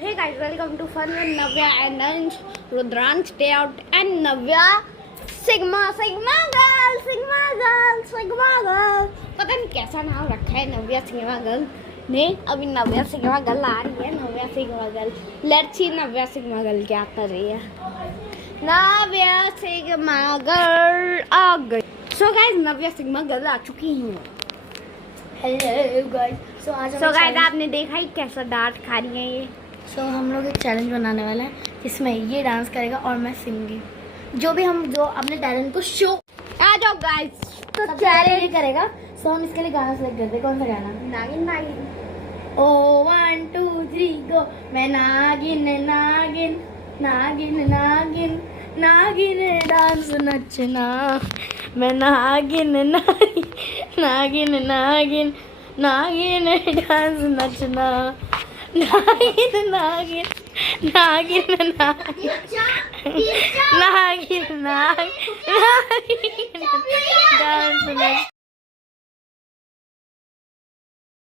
Hey guys, welcome to Fun with Navya and Ansh. Rudran stay out and Navya Sigma girl. पता नहीं कैसा नाम रखा है नव्या सिग्मा गर्ल ने। अभी नव्या सिग्मा गर्ल आ रही है। Navya sigma girl, let's see Navya sigma girl क्या कर रही है। नव्या सिग्मा गर्ल आ गई। So guys, Navya sigma girl आ चुकी है। Hello guys. सो गाइस, आपने देखा ही कैसा डांट खा रही है ये। सो हम लोग एक चैलेंज बनाने वाले हैं जिसमें ये डांस करेगा और मैं सिंगिंग, जो अपने टैलेंट को शो। आ जाओ गाइस। तो चैलेंज ये करेगा। सो हम इसके लिए गाना सेलेक्ट करते हैं। कौन सा गाना? नागिन नागिन। ओ 1 2 3 गो। मैं नागिन नागिन नागिन नागिन नागिन डांस नचना। मैं नागिन नागिन नागिन नागिन नागिन डांस नचना। नागिन नागिन नागिन नागिन नागिन नागिन डांस नचना।